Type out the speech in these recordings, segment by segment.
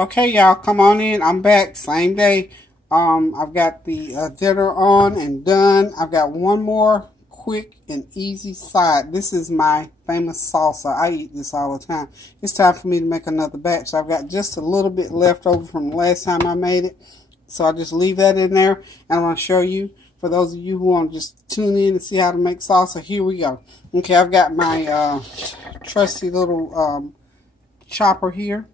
Okay, y'all, come on in. I'm back, same day. I've got the dinner on and done. I've got one more quick and easy side. This is my famous salsa. I eat this all the time. It's time for me to make another batch. So I've got just a little bit left over from the last time I made it. So I'll just leave that in there. And I'm going to show you, for those of you who want to just tune in and see how to make salsa, here we go. Okay, I've got my trusty little chopper here.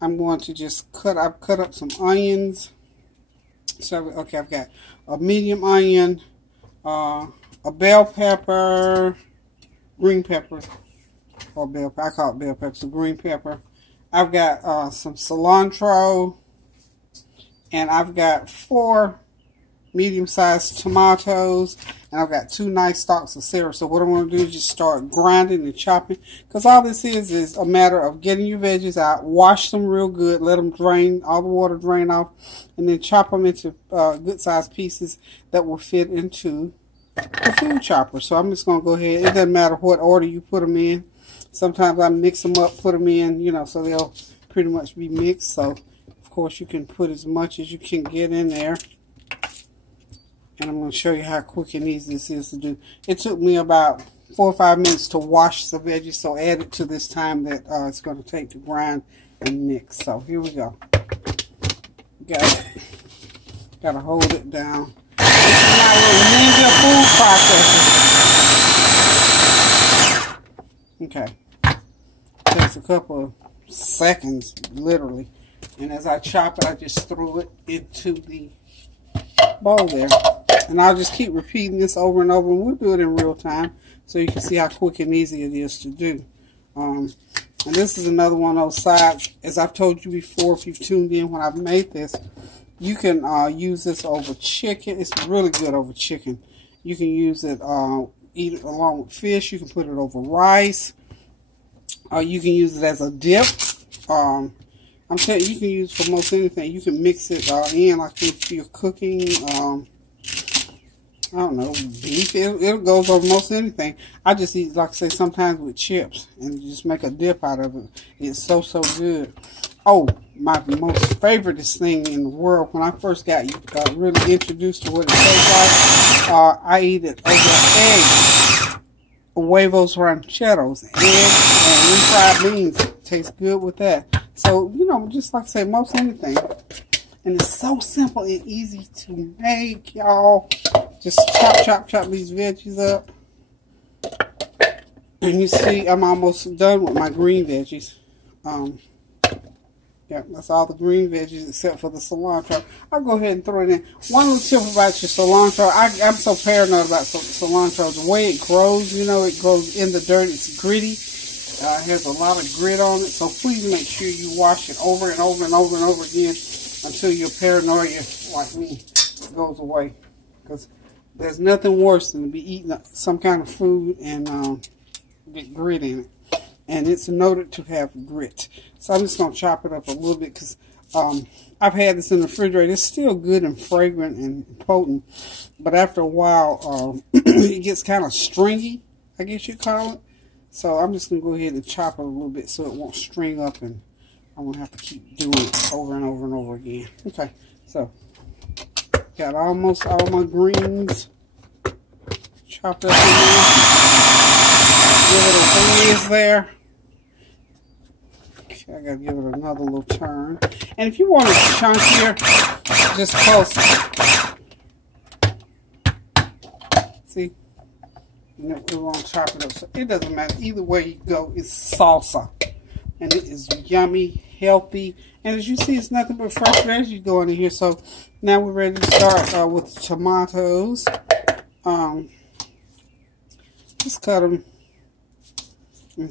I'm going to just I've cut up some onions. So, okay, I've got a medium onion, a bell pepper, green pepper, or bell pepper. I call it bell pepper, so green pepper. I've got some cilantro, and I've got 4 medium-sized tomatoes, and I've got 2 nice stalks of celery. So what I'm going to do is just start grinding and chopping, because all this is a matter of getting your veggies out, wash them real good, let them drain, all the water drain off, and then chop them into good-sized pieces that will fit into the food chopper. So I'm just going to go ahead. It doesn't matter what order you put them in. Sometimes I mix them up, put them in, you know, so they'll pretty much be mixed. So, of course, you can put as much as you can get in there. And I'm going to show you how quick and easy this is to do. It took me about 4 or 5 minutes to wash the veggies, so add it to this time that it's going to take to grind and mix. So here we go. Got to hold it down. This is my little ninja food processor. Okay. Takes a couple of seconds, literally. And as I chop it, I just throw it into the bowl there. And I'll just keep repeating this over and over, and we'll do it in real time so you can see how quick and easy it is to do. And this is another one of those sides. As I've told you before, if you've tuned in when I've made this, you can use this over chicken. It's really good over chicken. You can use it, eat it along with fish. You can put it over rice. You can use it as a dip. I'm telling you, you can use it for most anything. You can mix it in, like if you're cooking, I don't know, beef. It goes over most anything. I just eat, like I say, sometimes with chips and just make a dip out of it. It's so good. Oh, my most favoriteest thing in the world, when I first got really introduced to what it tastes like, I eat it over eggs. Huevos rancheros. Eggs and refried beans. Tastes good with that. So, you know, just like I say, most anything. And it's so simple and easy to make, y'all. Just chop these veggies up. And you see, I'm almost done with my green veggies. Yeah, that's all the green veggies except for the cilantro. I'll go ahead and throw it in. One little tip about your cilantro. I'm so paranoid about cilantro. The way it grows, you know, it grows in the dirt. It's gritty. It has a lot of grit on it. So please make sure you wash it over and over and over and over again until your paranoia, like me, goes away. Because there's nothing worse than to be eating some kind of food and get grit in it. And it's noted to have grit. So I'm just going to chop it up a little bit because I've had this in the refrigerator. It's still good and fragrant and potent. But after a while, it gets kind of stringy, I guess you'd call it. So I'm just going to go ahead and chop it a little bit so it won't string up and I won't have to keep doing it over and over and over again. Okay, so got almost all my greens chopped up in there. Give it a whiz there. Okay, I gotta give it another little turn. And if you want it chunkier, just pulse it. See? And we won't chop it up. So it doesn't matter. Either way you go, it's salsa. And it is yummy, healthy. And as you see, it's nothing but fresh veggies going in here. So now we're ready to start with the tomatoes. Just cut them in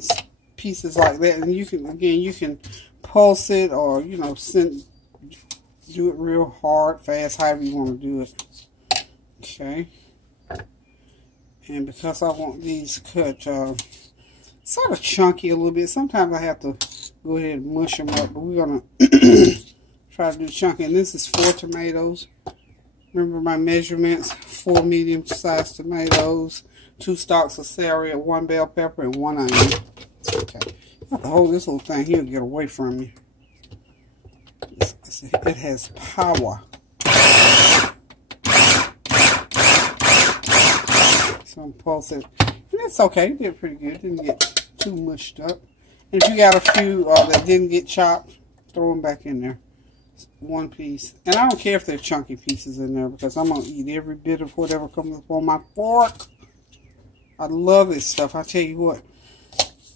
pieces like that, and you can, again, you can pulse it or, you know, do it real hard, fast, however you want to do it. Okay. And because I want these cut sort of chunky a little bit, sometimes I have to go ahead and mush them up, but we're going to try to do chunky. And this is 4 tomatoes. Remember my measurements: 4 medium-sized tomatoes, 2 stalks of celery, 1 bell pepper, and 1 onion. Okay. You have to hold this little thing here to get away from you. It has power. So I'm pulse it. And that's okay. It did pretty good. Didn't get too mushed up. And if you got a few that didn't get chopped, throw them back in there. One piece. And I don't care if they're chunky pieces in there, because I'm going to eat every bit of whatever comes up on my fork. I love this stuff. I tell you what.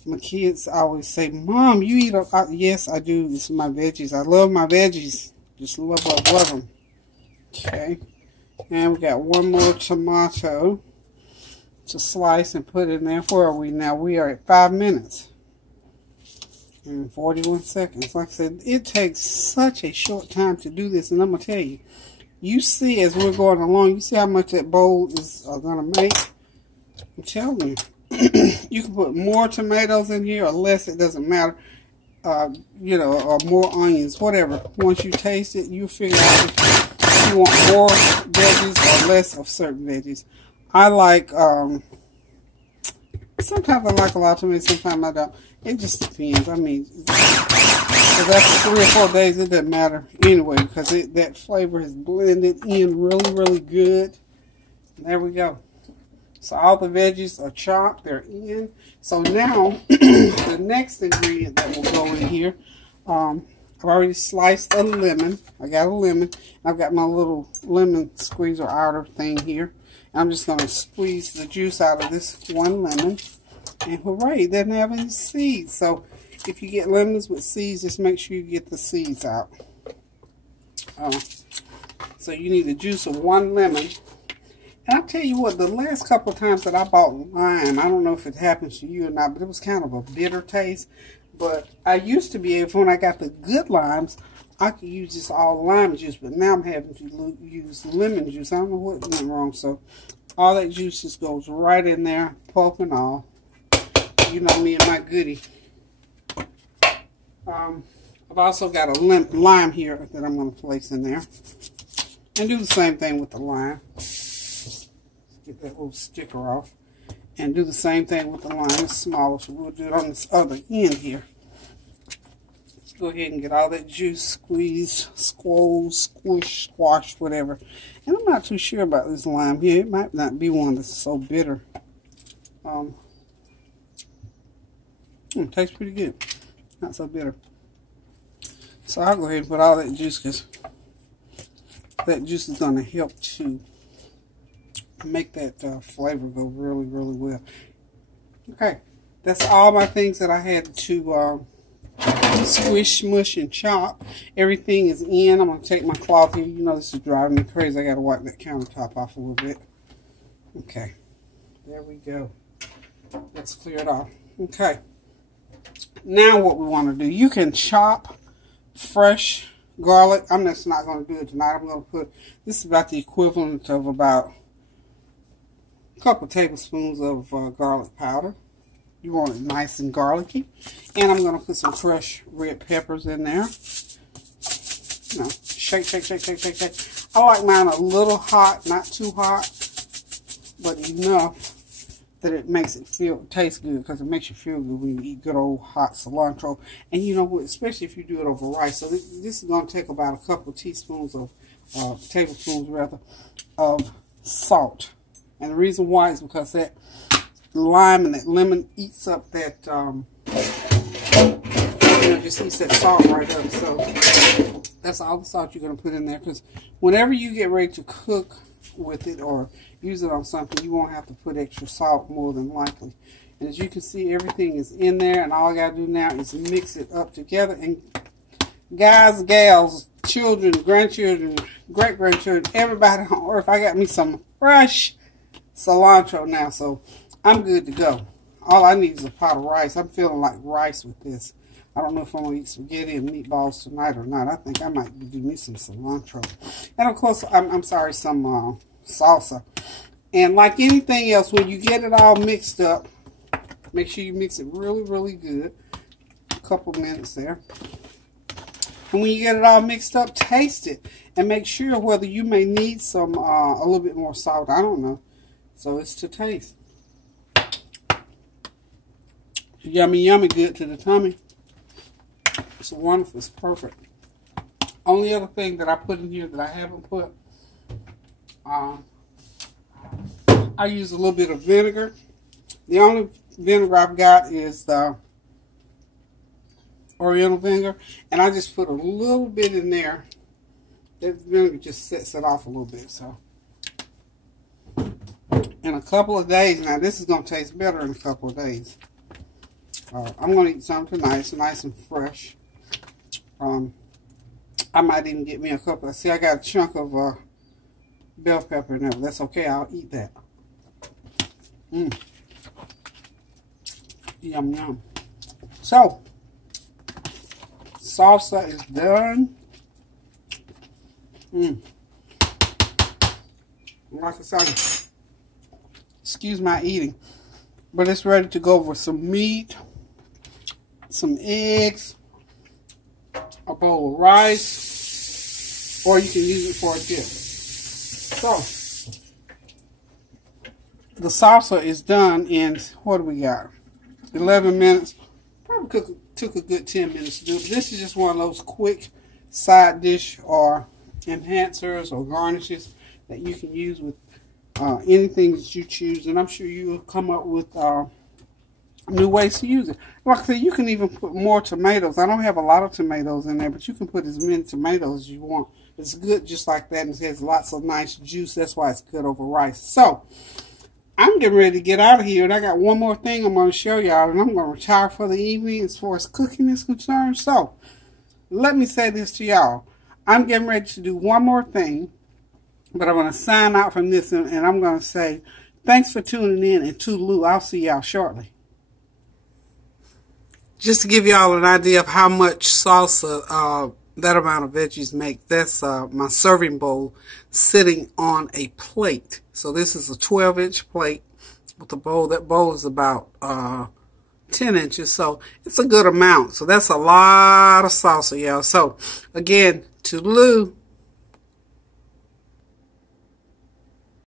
My kids always say, Mom, you eat a... Yes, I do. This is my veggies. I love my veggies. Just love them. Okay. And we got one more tomato to slice and put in there. Where are we now? We are at 5 minutes and 41 seconds. Like I said, it takes such a short time to do this. And I'm going to tell you, you see as we're going along, you see how much that bowl is going to make? I'm telling you. You can put more tomatoes in here or less, it doesn't matter. You know, or more onions, whatever. Once you taste it, you figure out if you want more veggies or less of certain veggies. I like, sometimes I like a lot of tomatoes, sometimes I don't. It just depends. I mean, because after 3 or 4 days, it doesn't matter anyway, because that flavor is blended in really, really good. And there we go. So all the veggies are chopped, they're in. So now, the next ingredient that will go in here, I've already sliced a lemon. I got a lemon. I've got my little lemon squeezer outer thing here. I'm just going to squeeze the juice out of this one lemon. And hooray, it doesn't have any seeds. So if you get lemons with seeds, just make sure you get the seeds out. So you need the juice of one lemon. And I'll tell you what, the last couple of times that I bought lime, I don't know if it happens to you or not, but it was kind of a bitter taste. But I used to be able, when I got the good limes, I could use just all lime juice. But now I'm having to use lemon juice. I don't know what went wrong. So all that juice just goes right in there, pulp and all. You know me and my goodie. I've also got a lime here that I'm going to place in there. And do the same thing with the lime. Get that little sticker off. And do the same thing with the lime. It's smaller, so we'll do it on this other end here. Let's go ahead and get all that juice squeezed, squish, squash, whatever. And I'm not too sure about this lime here. It might not be one that's so bitter. Tastes pretty good. Not so bitter. So I'll go ahead and put all that juice, because that juice is going to help to make that flavor go really, really well. Okay, that's all my things that I had to squish, smush, and chop. Everything is in. I'm going to take my cloth here. You know this is driving me crazy. I got to wipe that countertop off a little bit. Okay, there we go. Let's clear it off. Okay, now what we want to do, you can chop fresh garlic. I'm just not going to do it tonight. I'm going to put, this is about the equivalent of about a couple tablespoons of garlic powder. You want it nice and garlicky. And I'm going to put some fresh red peppers in there. You know, shake, shake, shake, shake, shake, shake. I like mine a little hot, not too hot, but enough that it makes it taste good, because it makes you feel good when you eat good old hot cilantro. And you know what, especially if you do it over rice. So this is going to take about a couple teaspoons of, tablespoons rather, of salt. And the reason why is because that lime and that lemon eats up that, just eats that salt right up. So that's all the salt you're going to put in there, because whenever you get ready to cook with it or use it on something, you won't have to put extra salt more than likely. And as you can see, everything is in there, and all I got to do now is mix it up together. And guys, gals, children, grandchildren, great-grandchildren, everybody on earth, I got me some fresh cilantro now, so I'm good to go. All I need is a pot of rice. I'm feeling like rice with this. I don't know if I'm going to eat spaghetti and meatballs tonight or not. I think I might do me some cilantro. And of course, I'm sorry, some salsa. And like anything else, when you get it all mixed up, make sure you mix it really, really good. A couple minutes there. And when you get it all mixed up, taste it. And make sure whether you may need some, a little bit more salt. I don't know. So it's to taste. Yummy, yummy good to the tummy. It's wonderful. It's perfect. Only other thing that I put in here that I haven't put, I use a little bit of vinegar. The only vinegar I've got is the Oriental vinegar, and I just put a little bit in there. That vinegar just sets it off a little bit. So in a couple of days, now this is going to taste better in a couple of days. I'm going to eat something nice and fresh. I might even get me a couple. See, I got a chunk of bell pepper in there. But that's okay. I'll eat that. Yum, yum. So, salsa is done. Like I said, excuse my eating, but it's ready to go with some meat, some eggs, a bowl of rice, or you can use it for a dip. So, the salsa is done in, what do we got? 11 minutes. Probably took a good 10 minutes to do it. This is just one of those quick side dish or enhancers or garnishes that you can use with anything that you choose. And I'm sure you will come up with new ways to use it. Like I said, you can even put more tomatoes. I don't have a lot of tomatoes in there, but you can put as many tomatoes as you want. It's good just like that, and it has lots of nice juice. That's why it's good over rice. So, I'm getting ready to get out of here, and I got one more thing I'm going to show y'all, and I'm going to retire for the evening as far as cooking is concerned. So, let me say this to y'all. I'm getting ready to do one more thing, but I'm going to sign out from this, and I'm going to say thanks for tuning in, and toodaloo. I'll see y'all shortly. Just to give y'all an idea of how much salsa that amount of veggies make, that's my serving bowl sitting on a plate. So this is a 12-inch plate with a bowl. That bowl is about 10 inches, so it's a good amount. So that's a lot of salsa, y'all. So again, toodaloo.